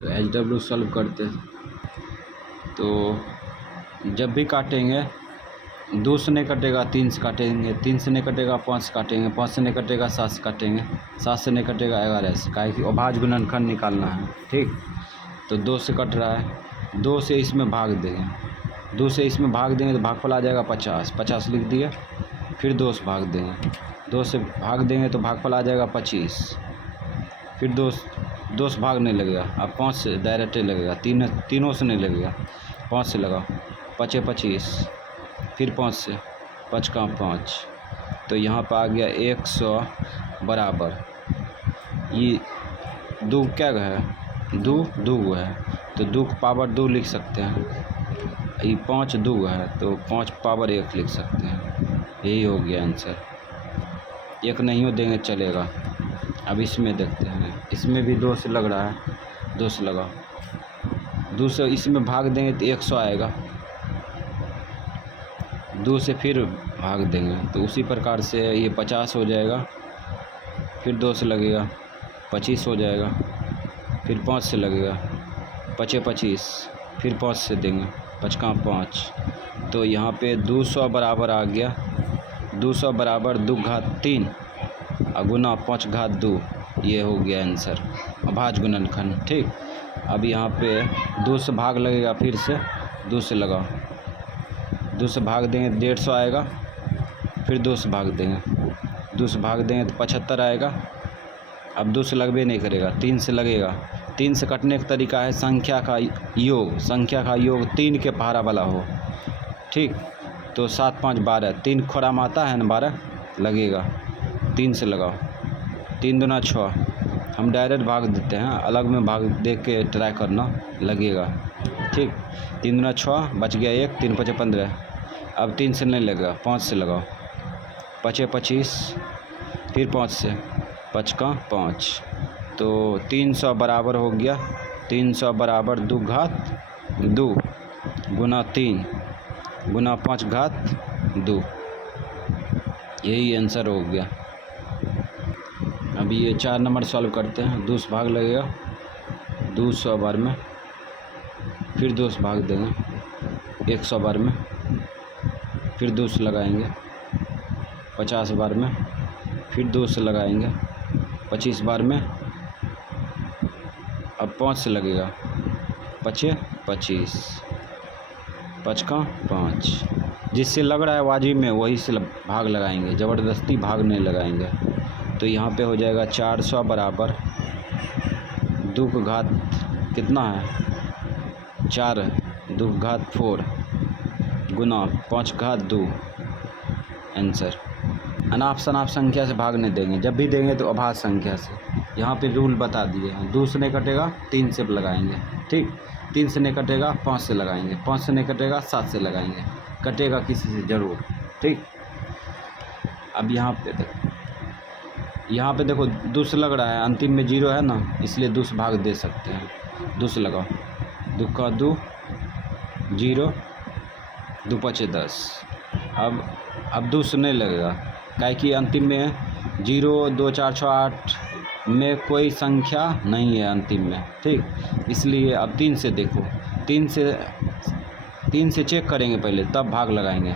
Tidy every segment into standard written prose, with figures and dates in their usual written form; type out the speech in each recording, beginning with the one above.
तो HW solve करते हैं। तो जब भी काटेंगे 2 से नहीं कटेगा 3 से काटेंगे, 3 से नहीं कटेगा 5 से काटेंगे, 5 से नहीं कटेगा 7 से काटेंगे, 7 से नहीं कटेगा 11 से, काहे कि अभाज्य गुणनखंड निकालना है। ठीक, तो 2 से कट रहा है, 2 से इसमें भाग देंगे, 2 से इसमें भाग देंगे तो भागफल आ जाएगा 50, 50 लिख दिए। फिर 2 से भाग देंगे, 2 से भाग देंगे तो भागफल आ जाएगा 25। फिर 2 से भाग नहीं लगेगा, अब 5 से डायरेक्ट लगेगा, तीनों से नहीं लगेगा, 5 से लगाओ, 5 25, फिर 5 से 5 का 5, तो यहाँ पर आ गया 100 बराबर, ये 2 क्या है, 2 है, तो 2 की पावर 2 लिख सकते हैं, ये 5 2 है तो 5 पावर 1 लिख सकते हैं। यही हो गया आंसर। 1 नहीं हो देंगे चलेगा। अब इसमें देखते हैं, इसमें भी 2 से लग रहा है, 2 से लगाओ, 2 से इसमें भाग देंगे तो 100 आएगा, 2 से फिर भाग देंगे तो उसी प्रकार से ये 50 हो जाएगा, फिर 2 से लगेगा 25 हो जाएगा, फिर 5 से लगेगा 5 25, फिर 5 से देंगे 5 का 5, तो यहाँ पे 200 बराबर आ गया, 200 बराबर 2 घात 3 गुना 5 घात 2, ये हो गया आंसर अभाज्य गुणनखंड। ठीक, अब यहाँ पे 2 से भाग लगेगा, फिर से 2 से लगाओ, 2 से भाग देंगे 150 आएगा, फिर 2 से भाग देंगे, 2 से भाग देंगे तो 75 आएगा। अब 2 से लगबे नहीं करेगा, 3 से लगेगा, 3 से कटने का तरीका है संख्या का योग 3 के पहाड़ा वाला हो। ठीक, तो 7 5 12, 3 खोराम आता है ना 12 लगेगा, 3 से लगाओ, 3 दूना 6, हम डायरेक्ट भाग देते हैं, अलग में भाग दे के ट्राई करना लगेगा। ठीक, 3 दूना 6 बच गया 1, 3 5 15, अब 3 से नहीं लगेगा, 5 से लगाओ, 5 25, फिर 5 से 5 का 5, तो 300 बराबर हो गया, 300 बराबर 2 घात 2 गुना 3 गुना 5 घात 2, यही आंसर हो गया। अभी ये 4 नंबर सॉल्व करते हैं। 2 से भाग लगेगा 200 बार में, फिर 2 से भाग देंगे 100 बार में, फिर 2 से लगाएंगे 50 बार में, फिर 2 से लगाएंगे 25 बार में, अब 5 से लगेगा 5 25, 5 का 5, जिससे लग रहा है वाजिब में वही से भाग लगाएंगे, ज़बरदस्ती भाग नहीं लगाएंगे। तो यहाँ पे हो जाएगा 400 बराबर 2 की घात कितना है 4, 2 की घात 4 गुना 5 घात 2, आंसर। अनाप शनाप संख्या से भाग नहीं देंगे, जब भी देंगे तो अभाज्य संख्या से। यहाँ पे रूल बता दिए हैं, 2 से नहीं कटेगा 3 से लगाएंगे। ठीक, 3 से नहीं कटेगा 5 से लगाएंगे, 5 से नहीं कटेगा 7 से लगाएंगे, कटेगा किसी से ज़रूर। ठीक, अब यहाँ पे देखो 2 से लग रहा है, अंतिम में 0 है ना, इसलिए 2 से भाग दे सकते हैं। 2 से लगाओ, 2 का 2 0, 2 5 10, अब 2 से नहीं लगेगा, काहे कि अंतिम में 0 2 4 6 8 में कोई संख्या नहीं है अंतिम में। ठीक, इसलिए अब 3 से देखो, 3 से चेक करेंगे पहले, तब भाग लगाएंगे।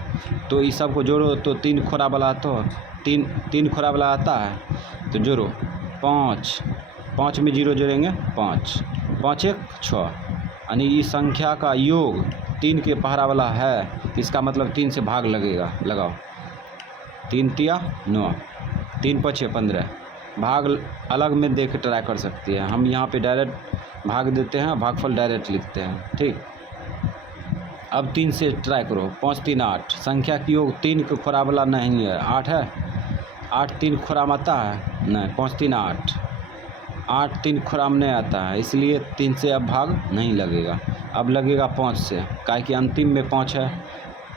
तो इस सब को जोड़ो तो 3 खोरा वाला, तो 3 खोरा वाला आता है, तो जोड़ो 5 में 0 जोड़ेंगे 5 5 1 6, यानी इस संख्या का योग 3 के पहाड़ा वाला है, इसका मतलब 3 से भाग लगेगा। लगाओ, 3 तिया 9, 3 5 15, भाग अलग में दे के ट्राई कर सकती है। हम यहाँ पे डायरेक्ट भाग देते हैं, भागफल डायरेक्ट लिखते हैं। ठीक, अब 3 से ट्राई करो, 5 3 8, संख्या की योग 3 के खोरा वाला नहीं है, 8 है, 8 3 खोराम आता है नहीं, 5 3 8, 8 3 खोराम नहीं आता है, इसलिए 3 से अब भाग नहीं लगेगा। अब लगेगा 5 से, काहे कि अंतिम में 5 है।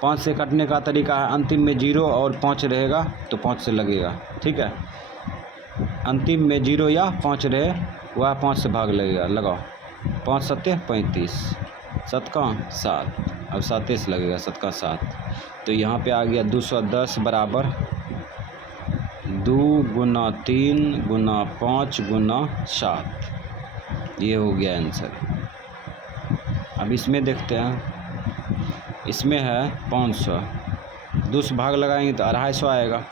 5 से कटने का तरीका है, अंतिम में 0 और 5 रहेगा तो 5 से लगेगा। ठीक है, अंतिम में 0 या 5 रहे वह 5 से भाग लगेगा। लगाओ, 5 7 35, 7 का 7, अब 7 से लगेगा, 7 का 7, तो यहाँ पे आ गया 210 बराबर 2 गुना 3 गुना 5 गुना 7, ये हो गया आंसर। अब इसमें देखते हैं, इसमें है 500, 2 से भाग लगाएंगे तो 250 आएगा,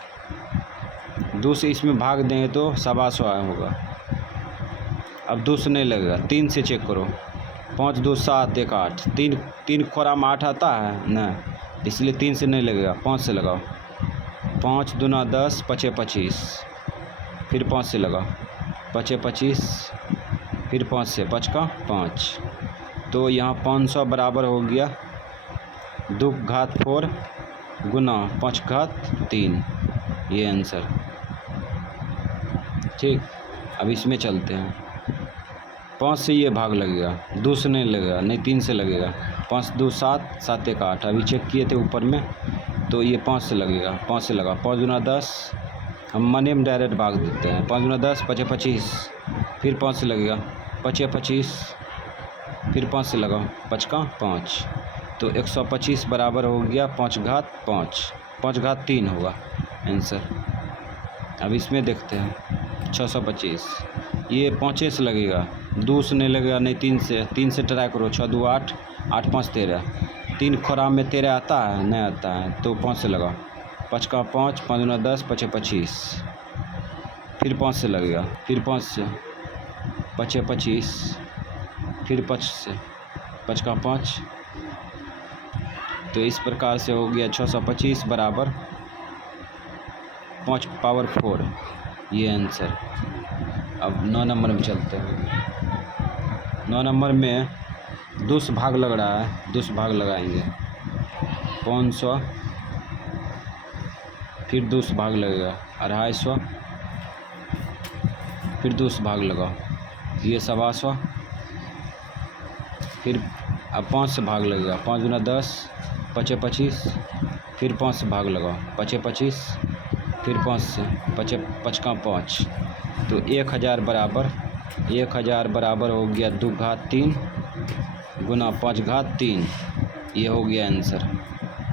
2 से इसमें भाग देंगे तो 125 होगा। अब 2 से नहीं लगेगा, 3 से चेक करो, 5 2 7 1 8, 3 खोरा में 8 आता है ना, इसलिए 3 से नहीं लगेगा, 5 से लगाओ। 5 दूना 10, 5 25, फिर 5 से लगाओ, 5 25, फिर 5 से 5 का 5, तो यहाँ 500 बराबर हो गया 2 घात 4 गुना 5 घात 3, ये आंसर। ठीक, अब इसमें चलते हैं। 5 से ये भाग लगेगा, 2 से नहीं लगेगा, नहीं 3 से लगेगा। 5 2 7, 7 1 8, अभी चेक किए थे ऊपर में, तो ये 5 से लगेगा, 5 से लगा। 5 दूना 10, हम मने में डायरेक्ट भाग देते हैं। 5 दूना 10, 5 25, फिर 5 से लगेगा, 5 25, फिर 5 से लगाओ, 5 का 5, तो 125 बराबर हो गया 5 घात 5, 5 घात 3 होगा आंसर। अब इसमें देखते हैं 625, ये 5 से लगेगा, 2 से नहीं लगेगा, नहीं 3 से ट्राई करो। 6 2 8, 8 5 13, 3 खोरा में 13 आता है, नहीं आता है, तो 5 से लगाओ, 5 का 5, 5 दूना 10, 5 25, फिर 5 से लगेगा, फिर 5 से 5 25, फिर 5 से 5 का 5, तो इस प्रकार से हो गया 625 बराबर 5 पावर 4, ये आंसर। अब 9 नंबर में चलते हैं। 9 नंबर में 2 से भाग लग रहा है, 2 से भाग लगाएंगे, 500, फिर 2 से भाग लगेगा 250, फिर 2 से भाग लगाओ, ये 125, फिर अब 5 से भाग लगेगा, 5 दूना 10, 5 25, फिर 5 से भाग लगाओ, 5 25, फिर 5 से 5 का 5, तो 1000 बराबर हो गया 2 घात 3 गुना 5 घात 3, ये हो गया आंसर।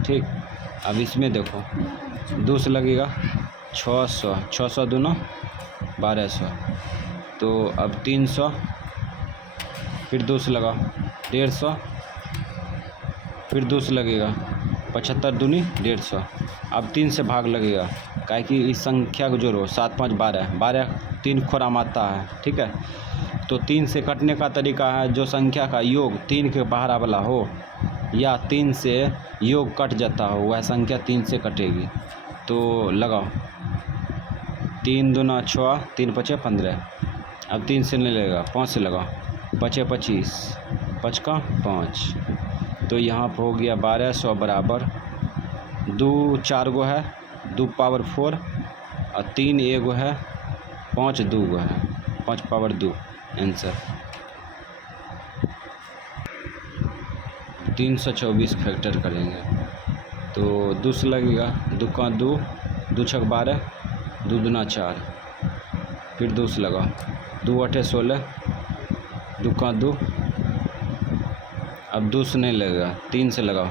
ठीक, अब इसमें देखो 2 से लगेगा 600, 600 दूना 1200, तो अब 300, फिर 2 से लगाओ 150, फिर 2 से लगेगा 75 दूनी 150, अब 3 से भाग लगेगा, काहे कि इस संख्या को जोड़ो, 7 5 12, 12 3 खोरा में आता है, ठीक है। तो 3 से कटने का तरीका है, जो संख्या का योग 3 के बाहर वाला हो या 3 से योग कट जाता हो, वह संख्या 3 से कटेगी। तो लगाओ, 3 दूना 6, 3 5 15, अब 3 से नहीं लगेगा, 5 से लगाओ, 5 25, 5 का 5, तो यहाँ पर हो गया 1200 बराबर 2 4 गो है, 2 पावर 4, और 3 1 गो है, 5 2 गो है, 5 पावर 2 आंसर। 324 फैक्टर करेंगे तो 2 से लगेगा, 2 का 2, 2 छक 12, 2 दूना 4, फिर 2 से लगाओ, 2 8 16, 2 का 2, अब 2 से नहीं लगेगा, 3 से लगाओ,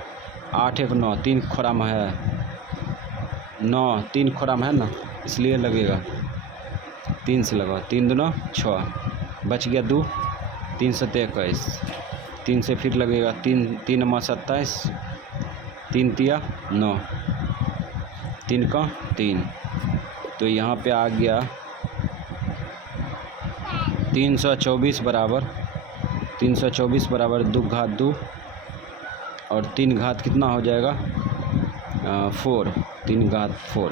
8 1 9, 3 खोरा में है 9, 3 खोरा में है ना, इसलिए लगेगा, 3 से लगाओ, 3 दूना 6, बच गया 2, 3 7 21, 3 से फिर लगेगा, 3 3 27, 3 तिया 9, 3 का 3, तो यहाँ पे आ गया 324 बराबर 2 घात 2, और 3 घात कितना हो जाएगा 4, 3 घात 4,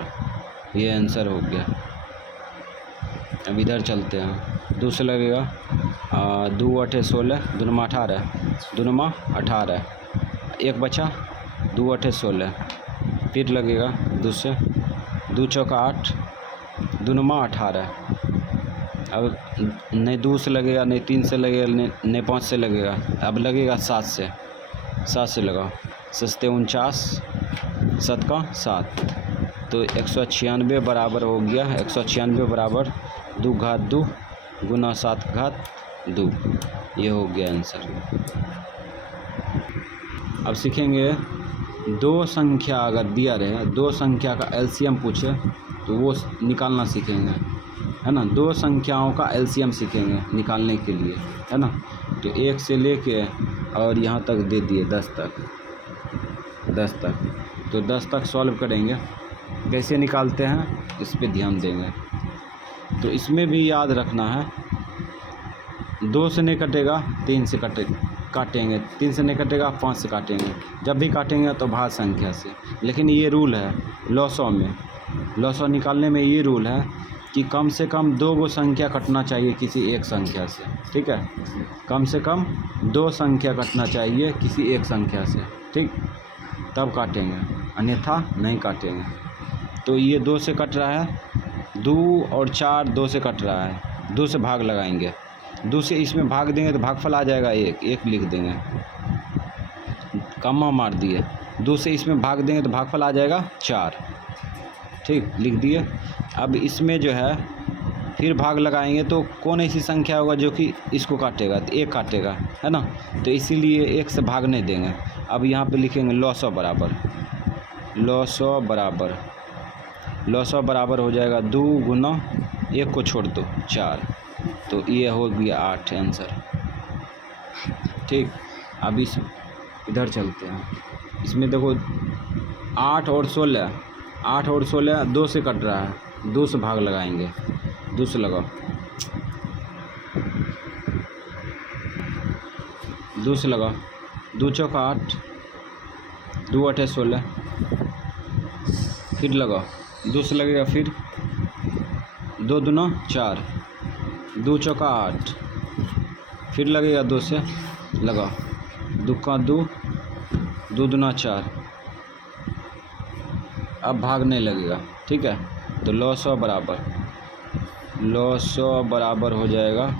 ये आंसर हो गया। अब इधर चलते हैं, 2 से लगेगा, 2 8 16, 2 नमा 18, 2 नमा 18, 1 बचा, 2 8 16, फिर लगेगा 2 से, 2 चौका 8, 2 नमा 18, अब नहीं 2 से लगेगा, नहीं 3 से लगेगा, नहीं 5 से लगेगा, अब लगेगा 7 से लगाओ, 7 49, 7 का 7, तो 196 बराबर हो गया, 196 बराबर 2 घात 2 गुना 7 घात 2, ये हो गया आंसर। अब सीखेंगे, 2 संख्या अगर दिया रहे, 2 संख्या का एलसीएम पूछे तो वो निकालना सीखेंगे। है ना। दो संख्याओं का एलसीएम सीखेंगे निकालने के लिए, है ना। तो 1 से लेके और यहाँ तक दे दिए 10 तक, 10 तक। तो 10 तक सॉल्व करेंगे, कैसे निकालते हैं इस पे ध्यान देंगे। तो इसमें भी याद रखना है, 2 से नहीं कटेगा 3 से काटेंगे, 3 से नहीं कटेगा 5 से काटेंगे। जब भी काटेंगे तो भाग संख्या से। लेकिन ये रूल है लॉसो में, लॉसो निकालने में ये रूल है कि कम से कम 2 गो संख्या कटना चाहिए किसी एक संख्या से, ठीक है। कम से कम 2 संख्या कटना चाहिए किसी एक संख्या से, ठीक, तब काटेंगे, अन्यथा नहीं काटेंगे। तो ये 2 से कट रहा है, 2 और 4 2 से कट रहा है, 2 से भाग लगाएंगे, 2 से इसमें भाग देंगे तो भागफल आ जाएगा 1, 1 लिख देंगे, कम्मा मार दिए। 2 से इसमें भाग देंगे तो भागफल आ जाएगा 4, ठीक, लिख दिए। अब इसमें जो है फिर भाग लगाएंगे तो कौन ऐसी संख्या होगा जो कि इसको काटेगा, तो 1 काटेगा, है ना। तो इसीलिए 1 से भाग नहीं देंगे। अब यहाँ पे लिखेंगे लॉसो बराबर, लॉसो बराबर, लॉसो बराबर हो जाएगा 2 गुना 1 को छोड़ दो 4, तो ये हो गया 8 आंसर, ठीक। अब इस इधर चलते हैं, इसमें देखो 8 और 16, 8 और 16 2 से कट रहा है, 2 से भाग लगाएंगे, 2 से लगाओ, 2 से लगाओ, 2 चौका 8, 2 8 16, फिर लगाओ, 2 से लगेगा, फिर 2 दूना 4, 2 चौका 8, फिर लगेगा 2 से, लगाओ, 2 का 2, 2 दूना 4, अब भाग नहीं लगेगा, ठीक है। तो लॉसो बराबर, लॉसो बराबर हो जाएगा,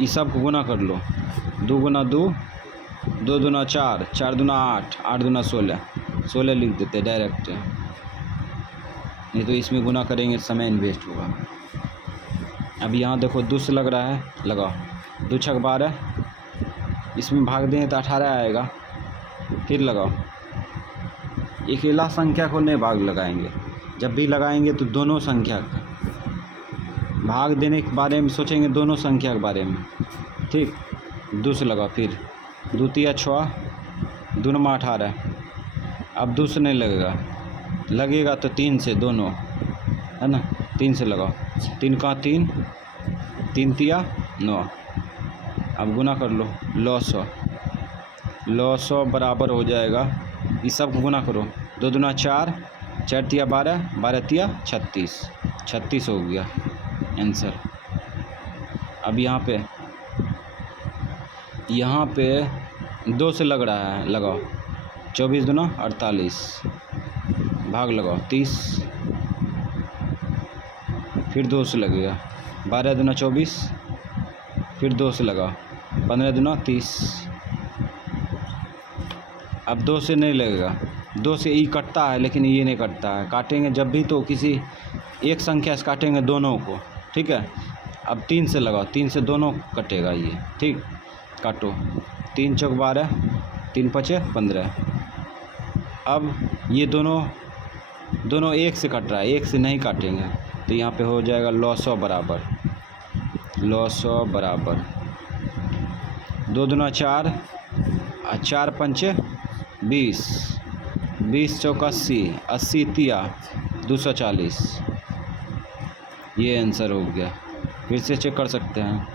इस सब को गुना कर लो, 2 गुना 2, 2 दूना 4, 4 दूना 8, 8 दूना 16, 16 लिख देते डायरेक्ट, नहीं तो इसमें गुना करेंगे समय इन्वेस्ट होगा। अब यहाँ देखो 2 से लग रहा है, लगाओ, 2 छक 12, इसमें भाग देंगे तो 18 आएगा, फिर लगाओ। अकेला संख्या को नहीं भाग लगाएंगे, जब भी लगाएंगे तो दोनों संख्या का भाग देने के बारे में सोचेंगे, दोनों संख्या के बारे में, ठीक। 2 से लगाओ, फिर 2 तिया 6, 2 नमा 18, अब 2 से नहीं लगेगा, लगेगा तो 3 से, दोनों, है ना। 3 से लगाओ, 3 का 3, 3 तिया 9, अब गुना कर लो, लॉसो, लॉसो बराबर हो जाएगा, इस सब को गुना करो, 2 दूना 4, 4 तिया 12, 12 तिया 36, 36 हो गया आंसर। अब यहाँ पे 2 से लग रहा है, लगाओ, 24 दूना 48, भाग लगाओ 30, फिर 2 से लगेगा, 12 दूना 24, फिर 2 से लगाओ, 15 दूना 30, अब 2 से नहीं लगेगा, 2 से ई कटता है लेकिन ये नहीं कटता है, काटेंगे जब भी तो किसी एक संख्या से काटेंगे दोनों को, ठीक है। अब 3 से लगाओ, 3 से दोनों कटेगा ये, ठीक, काटो, 3 चौक 12, 3 पचे 15। अब ये दोनों 1 से कट रहा है, 1 से नहीं काटेंगे, तो यहाँ पे हो जाएगा लॉसो बराबर, लॉसो बराबर 2 दूना 4, 4 पंचे 20, 20 चौक 80, 80 तिया 240, ये आंसर हो गया। फिर से चेक कर सकते हैं,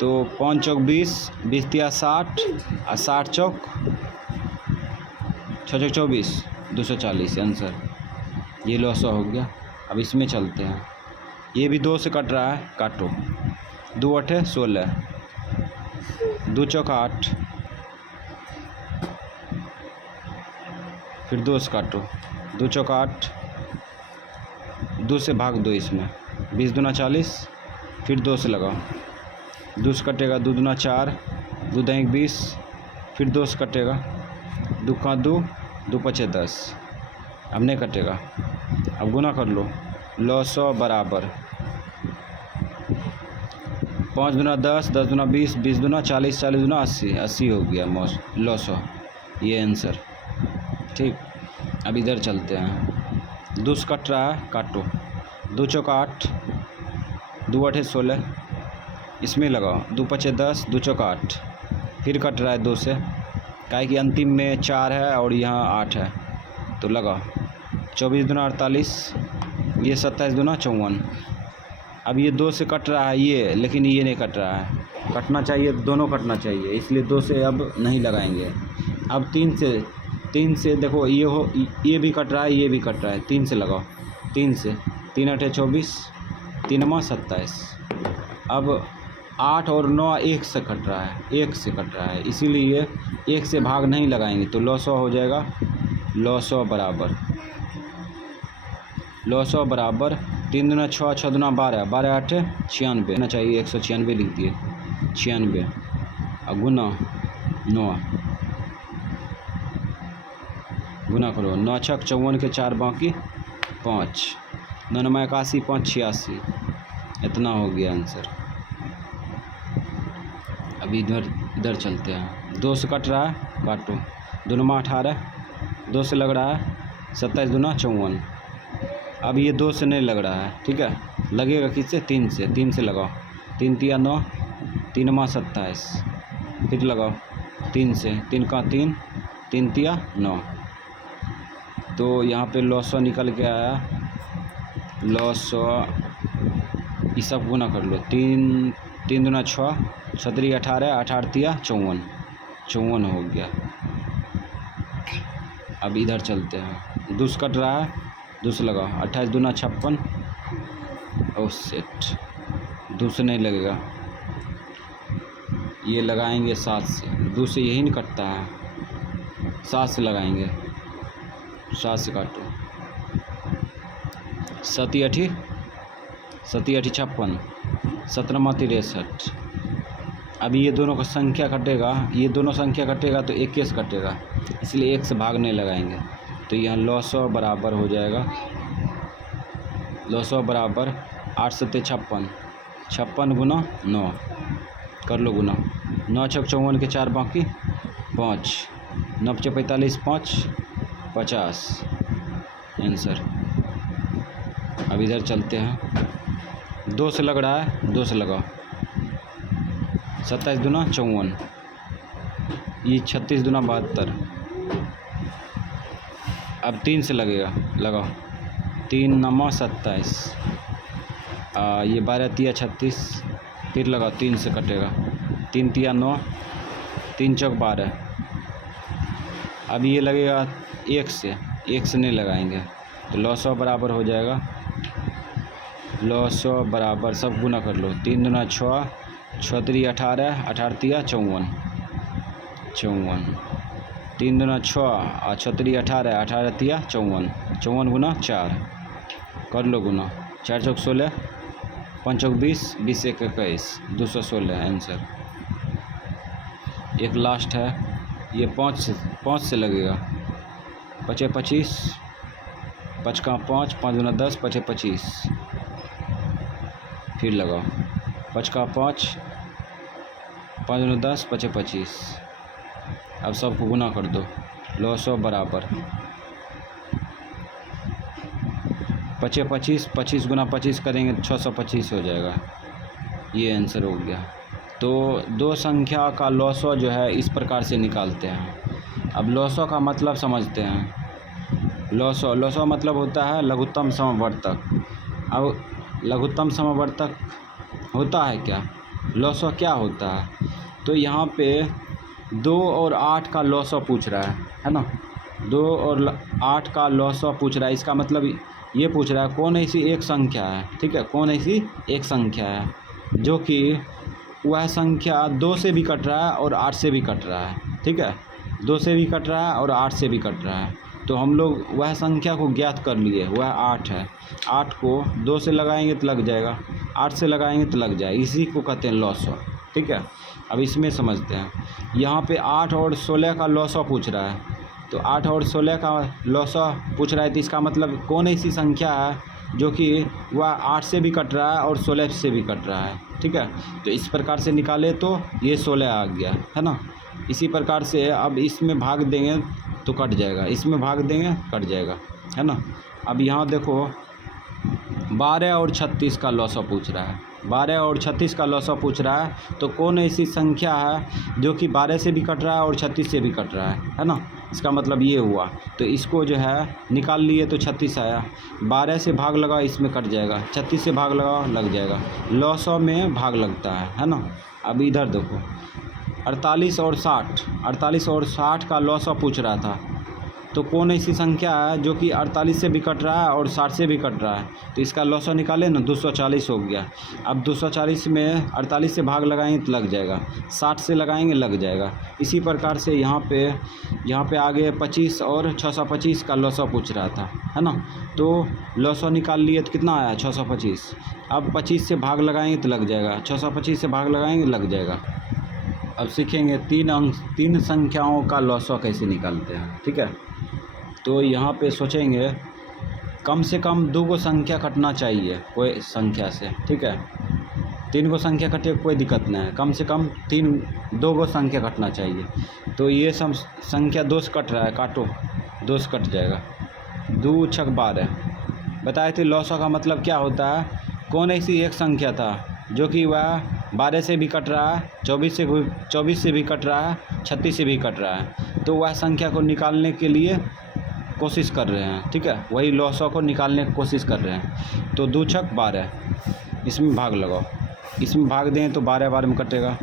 तो 5 चौक 20, 20 तिया 60, और 60 चौक 6 चौक 24, 240 आंसर, ये लॉसो हो गया। अब इसमें चलते हैं, ये भी 2 से कट रहा है, काटो, 2 8 16, 2 चौक 8, फिर 2 से काटो, 2 चौक 8, 2 से भाग दो इसमें, 20 दूना 40, फिर 2 से लगाओ, 2 से कटेगा, 2 दूना 4, 2 दही 20, फिर 2 से कटेगा, 2 का 2, 2 पचे 10, अब नहीं कटेगा, अब गुना कर लो, लॉसो बराबर 5 दूना 10, 10 दूना 20, 20 दूना 40, 40 दूना 80, 80 हो गया लॉसो, ये आंसर, ठीक। अब इधर चलते हैं, 2 से कट रहा है, काटो, 2 चौका 8, 2 8 16, इसमें लगाओ 2 5 10, 2 चौका 8, फिर कट रहा है 2 से, काहे कि अंतिम में 4 है और यहाँ 8 है, तो लगाओ 24 दूना 48, ये 27 दूना 54। अब ये 2 से कट रहा है ये, लेकिन ये नहीं कट रहा है, कटना चाहिए, दोनों कटना चाहिए, इसलिए 2 से अब नहीं लगाएंगे। अब 3 से देखो, ये भी कट रहा है, ये भी कट रहा है, 3 से लगाओ, 3 से 3 8 24, 3 9 27। अब 8 और 9 1 से कट रहा है, 1 से कट रहा है, इसीलिए 1 से भाग नहीं लगाएंगे, तो लॉसो हो जाएगा। लॉसो बराबर 3 दूना 6, 6 दूना 12, 12 8 96 ना चाहिए, 196 लिख दिए, 96 और गुना 9, गुना करो, 9 छक 54 के 4 बाकी 5, 9 9 81, 5 86, इतना हो गया आंसर। अभी इधर चलते हैं। 2 से कट रहा है, काटो, 2 9 18, 2 से लग रहा है 27 दूना 54। अब ये 2 से नहीं लग रहा है, ठीक है, लगेगा किससे? 3 से लगाओ, 3 तिया 9, 3 9 27, फिर लगाओ 3 से, 3 का 3, 3 तिया 9, तो यहाँ पे लॉसो निकल के आया। लॉसो ये सब गुना कर लो, 3 दूना 6, 17 18, 18 तिया 54, 54 हो गया। अब इधर चलते हैं। 2 से कट रहा है, 2 से लगाओ, 28 दूना 56, ओ सेट, 2 से नहीं लगेगा, ये लगाएंगे 7 से, 2 से यही नहीं कटता है, 7 से लगाएंगे, 7 से काटो, 7 8 56, 17 63। अब ये दोनों का संख्या कटेगा, ये दोनों संख्या कटेगा तो 1 से कटेगा, इसलिए 1 से भाग नहीं लगाएंगे, तो यहाँ लॉसो बराबर हो जाएगा। लॉसो बराबर 8 7 56, 56 गुना 9, कर लो गुना, 9 छक 54 के 4 बाकी 5, 9 5 45, 5 50 आंसर। अब इधर चलते हैं। 2 से लग रहा है, 2 से लगाओ, 27 दूना 54, ये 36 दूना 72। अब 3 से लगेगा, लगाओ, 3 9 27, ये 12 तिया 36, फिर लगाओ, 3 से कटेगा, 3 तिया 9, 3 चौक 12। अब ये लगेगा 1 से नहीं लगाएंगे, तो लॉसो बराबर हो जाएगा। लॉसो बराबर सब गुना कर लो, 3 दूना 6, 6 3 18, 18 तिया 54, 3 दूना 6 और 6 3 18, 18 तिया 54, 54 गुना 4, कर लो गुना, 4 चौक 16, 5 चौक 20, 20 1 21, 216 आंसर। एक लास्ट है, ये 5 से लगेगा, 5 25, 5 का 5, 5 दूना 10, 5 25, फिर लगाओ, 5 का 5, 5 दूना 10, 5 25। अब सबको गुना कर दो, लॉसो बराबर 5 25, 25 गुना 25 करेंगे 625 हो जाएगा, ये आंसर हो गया। तो 2 संख्या का लॉसो जो है इस प्रकार से निकालते हैं। अब लॉसो का मतलब समझते हैं। लॉसो मतलब होता है लघुत्तम समवर्तक। अब लघुत्तम समवर्तक होता है क्या, लॉसो क्या होता है, तो यहाँ पे 2 और 8 का लॉसो पूछ रहा है ना, 2 और 8 का लॉसो पूछ रहा है, इसका मतलब ये पूछ रहा है कौन ऐसी एक संख्या है, ठीक है, कौन ऐसी एक संख्या है जो कि वह संख्या 2 से भी कट रहा है और 8 से भी कट रहा है, ठीक है, 2 से भी कट रहा है और 8 से भी कट रहा है। तो हम लोग वह संख्या को ज्ञात कर लिए, वह 8 है। 8 को 2 से लगाएंगे तो लग जाएगा, 8 से लगाएंगे तो लग जाएगा, इसी को कहते हैं लॉसो, ठीक है। अब इसमें समझते हैं, यहाँ पे 8 और 16 का लॉसो पूछ रहा है, तो 8 और 16 का लॉसो पूछ रहा है, तो इसका मतलब कौन ऐसी संख्या है जो कि वह 8 से भी कट रहा है और 16 से भी कट रहा है, ठीक है। तो इस प्रकार से निकाले तो ये 16 आ गया, है ना। इसी प्रकार से अब इसमें भाग देंगे तो कट जाएगा, इसमें भाग देंगे कट जाएगा, है ना। अब यहाँ देखो 12 और 36 का लॉसा पूछ रहा है, 12 और 36 का लॉसा पूछ रहा है। तो कौन ऐसी संख्या है जो कि 12 से भी कट रहा है और 36 से भी कट रहा है ना। इसका मतलब ये हुआ। तो इसको जो है निकाल लिए तो 36 आया, 12 से भाग लगाओ इसमें कट जाएगा, 36 से भाग लगाओ लग जाएगा, लॉसा में भाग लगता है ना। अब इधर देखो 48 और 60, 48 और 60 का लॉसा पूछ रहा था। तो कौन ऐसी संख्या है जो कि 48 से भी कट रहा है और 60 से भी कट रहा है। तो इसका लॉसा निकाले ना, 240 हो गया। अब 240 में 48 से भाग लगाएंगे तो लग जाएगा, 60 से लगाएंगे लग जाएगा। इसी प्रकार से यहाँ पे आगे 25 और 625 का लॉसा पूछ रहा था, है ना। तो लॉसा निकाल लिए तो कितना आया 625। अब 25 से भाग लगाएंगे तो लग जाएगा, 625 से भाग लगाएंगे लग जाएगा। अब सीखेंगे 3 संख्याओं का लॉसा कैसे निकालते हैं, ठीक है। तो यहाँ पे सोचेंगे कम से कम 2 गो संख्या कटना चाहिए कोई संख्या से, ठीक है। 3 गो संख्या कटे कोई दिक्कत नहीं है, कम से कम 2 गो संख्या कटना चाहिए। तो ये सब संख्या 2 से कट रहा है, काटो, 2 से कट जाएगा, 2 छक 12। बताए थे लॉसा का मतलब क्या होता है। कौन ऐसी एक संख्या था जो कि वह 12 से भी कट रहा है, 24 से भी कट रहा है, 36 से भी कट रहा है। तो वह संख्या को निकालने के लिए कोशिश कर रहे हैं, ठीक है। वही लॉसा को निकालने की कोशिश कर रहे हैं। तो 2 छक 12, इसमें भाग लगाओ, इसमें भाग देंगे तो 12 बार में कटेगा,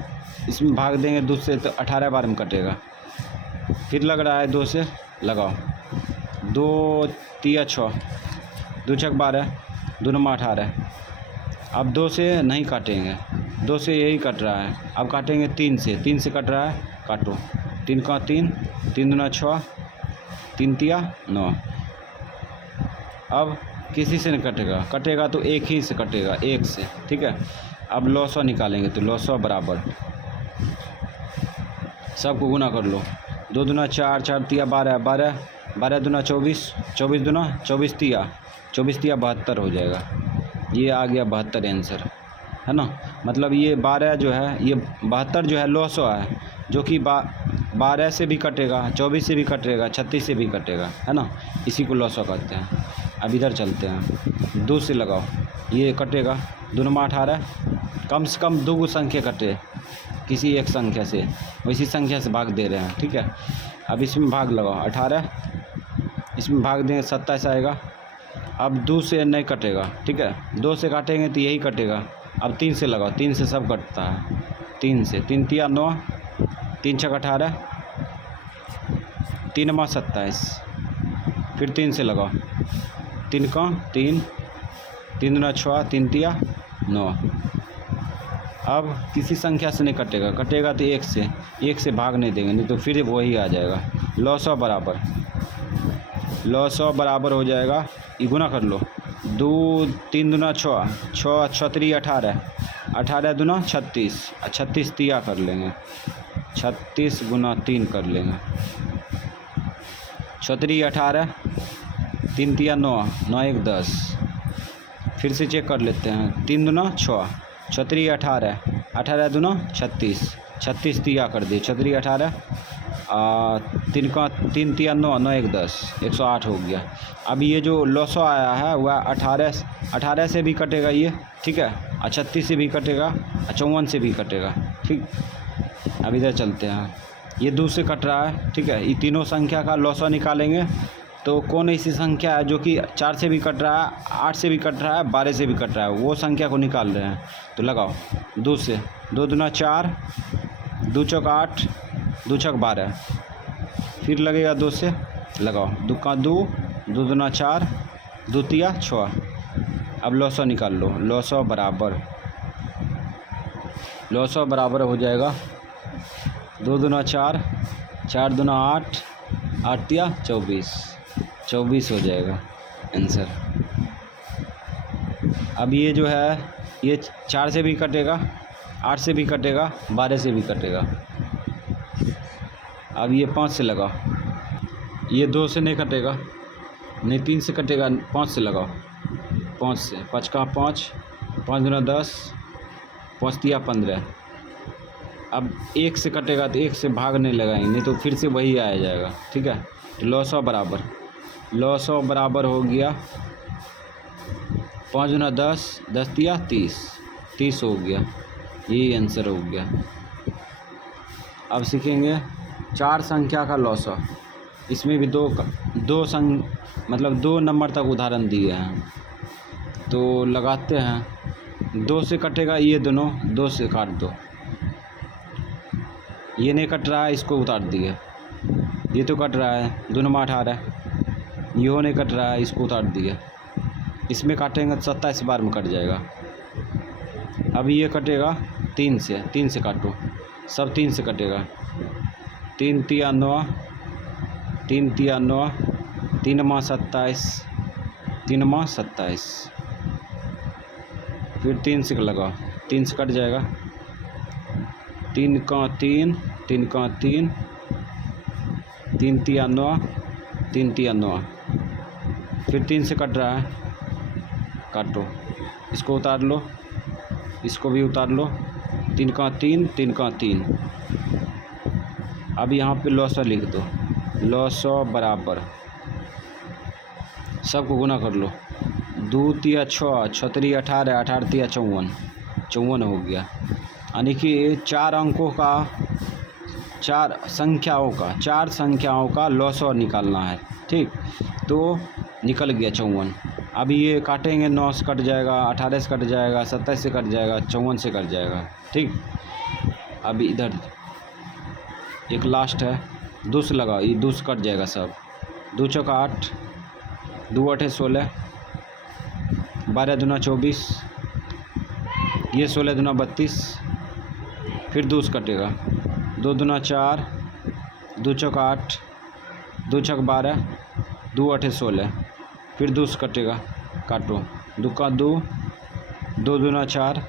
इसमें भाग देंगे 2 से तो 18 बार में कटेगा। फिर लग रहा है 2 से लगाओ, 2 तिया 6, 2 छक 12, 2 नमा 18। अब 2 से नहीं काटेंगे, 2 से यही कट रहा है। अब काटेंगे 3 से कट रहा है, काटो, 3 का 3, 3 दूना 6, 3 तिया 9। अब किसी से नहीं कटेगा तो एक ही से कटेगा, एक से, ठीक है। अब लॉसा निकालेंगे तो लॉसा बराबर सबको गुना कर लो, 2 दूना 4, 4 तिया 12, 12 दूना 24, 24 दूना 24 तिया 72 हो जाएगा। ये आ गया 72 आंसर, है ना। मतलब ये 12 जो है, ये 72 जो है लॉसा है, जो कि 12 से भी कटेगा, 24 से भी कटेगा, 36 से भी कटेगा, है ना। इसी को लॉसा कहते हैं। अब इधर चलते हैं, 2 से लगाओ, ये कटेगा, 2 नमा 18। कम से कम 2 गो संख्या कटे किसी एक संख्या से, वैसी संख्या से भाग दे रहे हैं, ठीक है। अब इसमें भाग लगाओ, 18, इसमें भाग देंगे 27 आएगा। अब 2 से नहीं कटेगा, ठीक है, 2 से काटेंगे तो यही कटेगा। अब 3 से लगाओ, 3 से सब कटता है, 3 से, 3 तिया 9, 3 छक 18, 3 नमा 27। फिर 3 से लगाओ, 3 का 3, 3 दूना 6, 3 तिया 9। अब किसी संख्या से नहीं कटेगा तो एक से भाग नहीं देंगे, नहीं तो फिर वही आ जाएगा। लॉसा बराबर हो जाएगा, ये गुना कर लो, 2 3 दूना 6, 6 6 18, 18 दूना 36, 36 तिया कर लेंगे, 36 गुना 3 कर लेंगे, 6 18, 3 तिया 9, 9 1 10। फिर से चेक कर लेते हैं, 3 दूना 6, 6 18, 18 दूना 36, 36 तिया कर दिए, 6 18, 3 का 3 तिया 9, 9 1 10, 108 हो गया। अब ये जो लॉसा आया है वह 18 से भी कटेगा ये, ठीक है, 36 से भी कटेगा, 54 से भी कटेगा, ठीक। अब इधर चलते हैं, ये 2 से कट रहा है, ठीक है। ये तीनों संख्या का लॉसा निकालेंगे। तो कौन ऐसी संख्या है जो कि 4 से भी कट रहा है, 8 से भी कट रहा है, 12 से भी कट रहा है, वो संख्या को निकाल रहे हैं। तो लगाओ 2 से, 2 दूना 4, 2 चौक 8, 2 छक 12। फिर लगेगा 2 से, लगाओ, 2 का 2, 2 दूना 4, 2 तिया 6। अब लॉसा निकाल लो, लॉसा बराबर हो जाएगा, 2 दूना 4, 4 दूना 8, 8 तिया 24 हो जाएगा आंसर। अब ये जो है ये 4 से भी कटेगा, 8 से भी कटेगा, 12 से भी कटेगा। अब ये 5 से लगाओ, ये 2 से नहीं कटेगा, नहीं 3 से कटेगा, 5 से लगाओ, 5 से, 5 का 5, 5 दूना 10, 5 तिया 15। अब 1 से कटेगा तो 1 से भाग नहीं लगाएंगे, नहीं तो फिर से वही आ जाएगा, ठीक है। तो लॉसा बराबर हो गया 5 दूना 10, 10 तिया 30, 30 हो गया। यही आंसर हो गया। अब सीखेंगे 4 संख्या का लॉसा। इसमें भी मतलब 2 नंबर तक उदाहरण दिए हैं, तो लगाते हैं। 2 से कटेगा ये दोनों, 2 से काट दो। ये नहीं कट रहा है, इसको उतार दिए। ये तो कट रहा है, 2 नंबर 18। ये नहीं कट रहा है, इसको उतार दिए। इसमें काटेंगे तो 27 बार में कट जाएगा। अब ये कटेगा 3 से, 3 से काटो, सब 3 से कटेगा। 3 तिया 9, 3 तिया 9, 3 माँ 27, 3 माँ 27। फिर 3 से लगाओ, 3 से कट जाएगा। 3 का 3, 3 का 3, 3 तिया 9, 3 तिया 9। फिर 3 से कट रहा है, काटो। इसको उतार लो, इसको भी उतार लो। 3 का 3, 3 का 3। अब यहाँ पे लॉसा लिख दो। लॉसा बराबर, सबको गुना कर लो। 2 तिया 6, 6 तिया 18, 18 तिया 54, 54 हो गया। यानी कि 4 अंकों का, 4 संख्याओं का लॉसा निकालना है। ठीक, तो निकल गया 54। अब ये काटेंगे, 9 से कट जाएगा, 18 से कट जाएगा, 27 से कट जाएगा, 54 से कट जाएगा। ठीक, अब इधर एक लास्ट है, 2 से लगाओ, ये 2 से कट जाएगा सब। 2 चौका 8, 2 8 16, 12 दूना 24, ये 16 दूना 32। फिर 2 से कटेगा, 2 दूना 4, 2 चौका 8, 2 छक 12, 2 8 16। फिर 2 से कटेगा, काटो। 2 का 2, 2 दूना 4,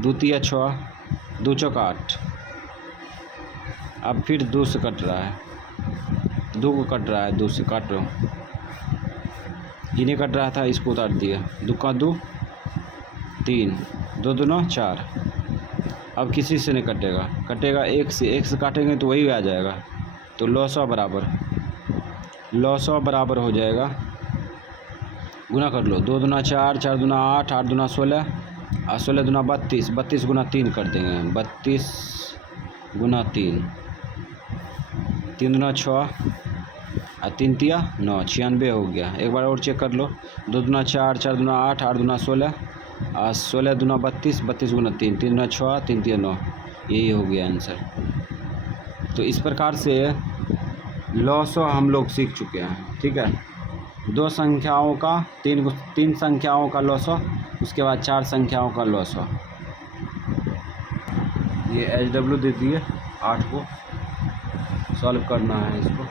2 तिया 6, 2 चौका 8। अब फिर 2 से कट रहा है, 2 को कट रहा है, 2 से काटो। इन्हें कट रहा था, इसको उतार दिया। 2 का 2, 3, 2 दूना 4। अब किसी से नहीं कटेगा, कटेगा 1 से। 1 से काटेंगे तो वही आ जाएगा। तो लॉसा बराबर हो जाएगा, गुना कर लो। 2 दूना 4, 4 दूना 8, 8 दूना 16, और 16 दूना 32, 32 गुना 3 कर देंगे। 32 गुना 3, 3 दूना 6, और 3 तिया 9, 96 हो गया। एक बार और चेक कर लो। 2 दूना 4, 4 दूना 8, 8 दूना 16, और 16 दूना 32, 32 गुना 3, 3 दूना 6, 3 तिया 9। यही हो गया आंसर। तो इस प्रकार से लॉसा हम लोग सीख चुके हैं। ठीक है, 2 संख्याओं का, 3 संख्याओं का लॉसा, उसके बाद 4 संख्याओं का लॉसा। ये HW दे दिए, 8 को सॉल्व करना है इसको।